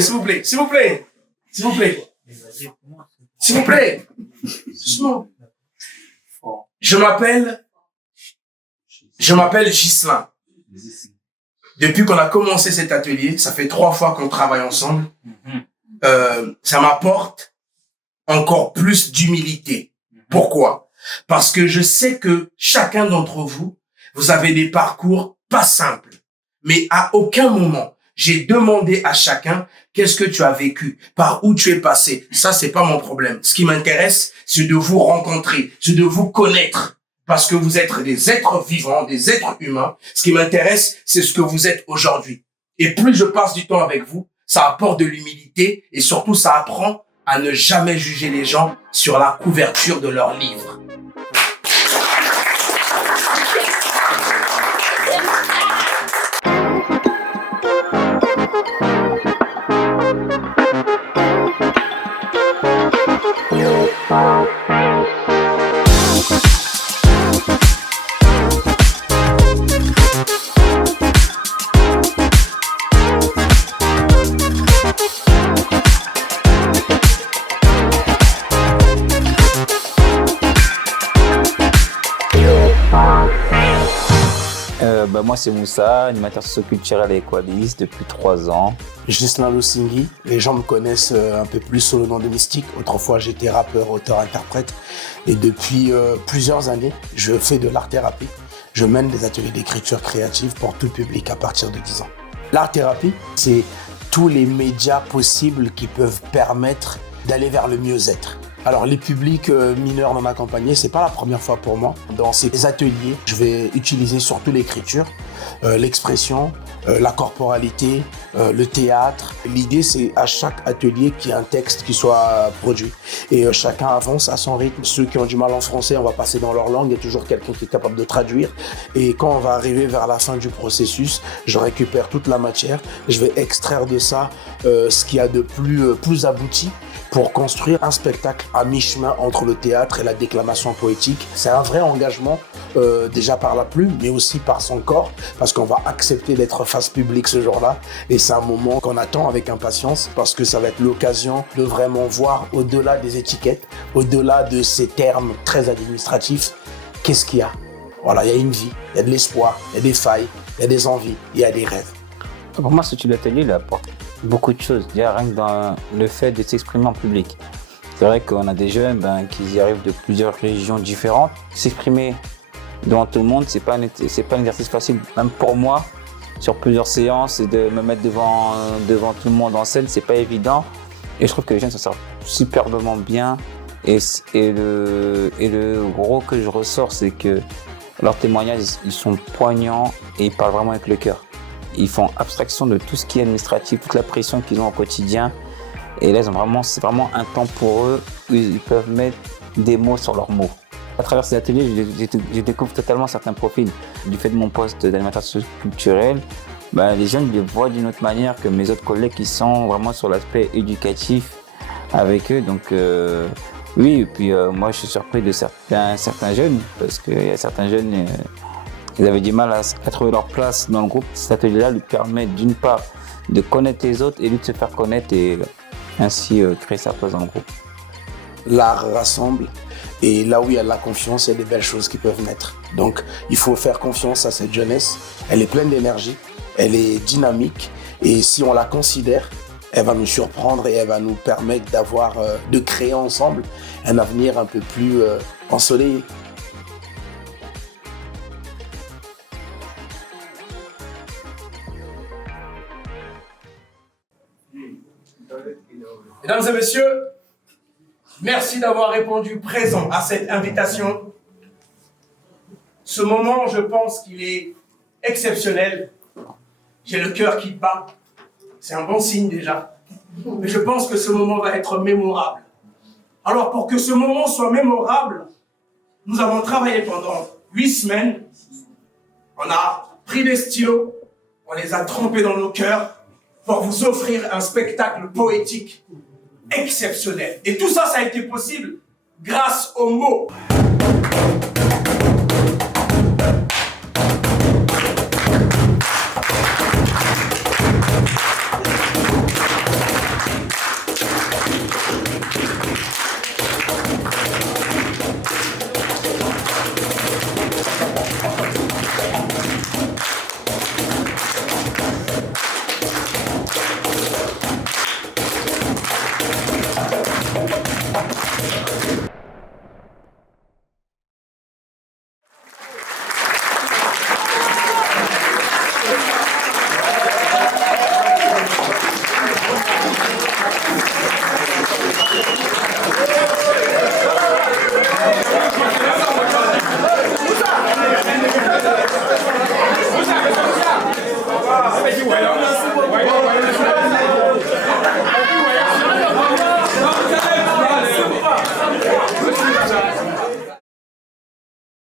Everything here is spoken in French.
s'il vous plaît, s'il vous plaît, s'il vous plaît, s'il vous plaît. Doucement. Je m'appelle Ghislain. Depuis qu'on a commencé cet atelier, ça fait 3 fois qu'on travaille ensemble. Ça m'apporte encore plus d'humilité. Pourquoi? Parce que je sais que chacun d'entre vous, vous avez des parcours pas simples. Mais à aucun moment, j'ai demandé à chacun qu'est-ce que tu as vécu, par où tu es passé. Ça, c'est pas mon problème. Ce qui m'intéresse, c'est de vous rencontrer, c'est de vous connaître. Parce que vous êtes des êtres vivants, des êtres humains. Ce qui m'intéresse, c'est ce que vous êtes aujourd'hui. Et plus je passe du temps avec vous, ça apporte de l'humilité et surtout, ça apprend à ne jamais juger les gens sur la couverture de leur livre. Moi, c'est Moussa, animateur socioculturel à Equalis depuis 3 ans. Ghislain Lusinghi, les gens me connaissent un peu plus sous le nom de Mystique. Autrefois, j'étais rappeur, auteur, interprète. Et depuis plusieurs années, je fais de l'art-thérapie. Je mène des ateliers d'écriture créative pour tout public à partir de 10 ans. L'art-thérapie, c'est tous les médias possibles qui peuvent permettre d'aller vers le mieux-être. Alors, les publics mineurs non accompagnés, c'est pas la première fois pour moi. Dans ces ateliers, je vais utiliser surtout l'écriture, l'expression, la corporalité, le théâtre. L'idée, c'est à chaque atelier qu'il y ait un texte qui soit produit. Et chacun avance à son rythme. Ceux qui ont du mal en français, on va passer dans leur langue. Il y a toujours quelqu'un qui est capable de traduire. Et quand on va arriver vers la fin du processus, je récupère toute la matière. Je vais extraire de ça ce qu'il y a de plus abouti pour construire un spectacle à mi-chemin entre le théâtre et la déclamation poétique. C'est un vrai engagement, déjà par la plume, mais aussi par son corps, parce qu'on va accepter d'être face publique ce jour-là. Et c'est un moment qu'on attend avec impatience, parce que ça va être l'occasion de vraiment voir au-delà des étiquettes, au-delà de ces termes très administratifs, qu'est-ce qu'il y a? Voilà, il y a une vie, il y a de l'espoir, il y a des failles, il y a des envies, il y a des rêves. Pour moi, ce type d'atelier, il apporte beaucoup de choses. Déjà, rien que dans le fait de s'exprimer en public. C'est vrai qu'on a des jeunes qui y arrivent de plusieurs régions différentes. S'exprimer devant tout le monde, c'est pas un exercice facile. Même pour moi, sur plusieurs séances, et de me mettre devant tout le monde en scène, c'est pas évident. Et je trouve que les jeunes s'en sortent superbement bien. Et le gros que je ressors, c'est que leurs témoignages, ils sont poignants et ils parlent vraiment avec le cœur. Ils font abstraction de tout ce qui est administratif, toute la pression qu'ils ont au quotidien. Et là, c'est vraiment un temps pour eux où ils peuvent mettre des mots sur leurs mots. À travers ces ateliers, je découvre totalement certains profils. Du fait de mon poste d'animateur socioculturel, les jeunes les voient d'une autre manière que mes autres collègues qui sont vraiment sur l'aspect éducatif avec eux. Donc oui, et puis moi je suis surpris de certains jeunes, parce qu'il y a certains jeunes... Ils avaient du mal à trouver leur place dans le groupe. Cet atelier-là lui permet d'une part de connaître les autres et lui de se faire connaître et ainsi créer sa place dans le groupe. L'art rassemble et là où il y a de la confiance, il y a des belles choses qui peuvent naître. Donc il faut faire confiance à cette jeunesse. Elle est pleine d'énergie, elle est dynamique et si on la considère, elle va nous surprendre et elle va nous permettre de créer ensemble un avenir un peu plus ensoleillé. Mesdames et messieurs, merci d'avoir répondu présent à cette invitation. Ce moment, je pense qu'il est exceptionnel. J'ai le cœur qui bat. C'est un bon signe déjà. Mais je pense que ce moment va être mémorable. Alors, pour que ce moment soit mémorable, nous avons travaillé pendant 8 semaines. On a pris des stylos, on les a trempés dans nos cœurs pour vous offrir un spectacle poétique exceptionnel. Et tout ça, ça a été possible grâce aux mots.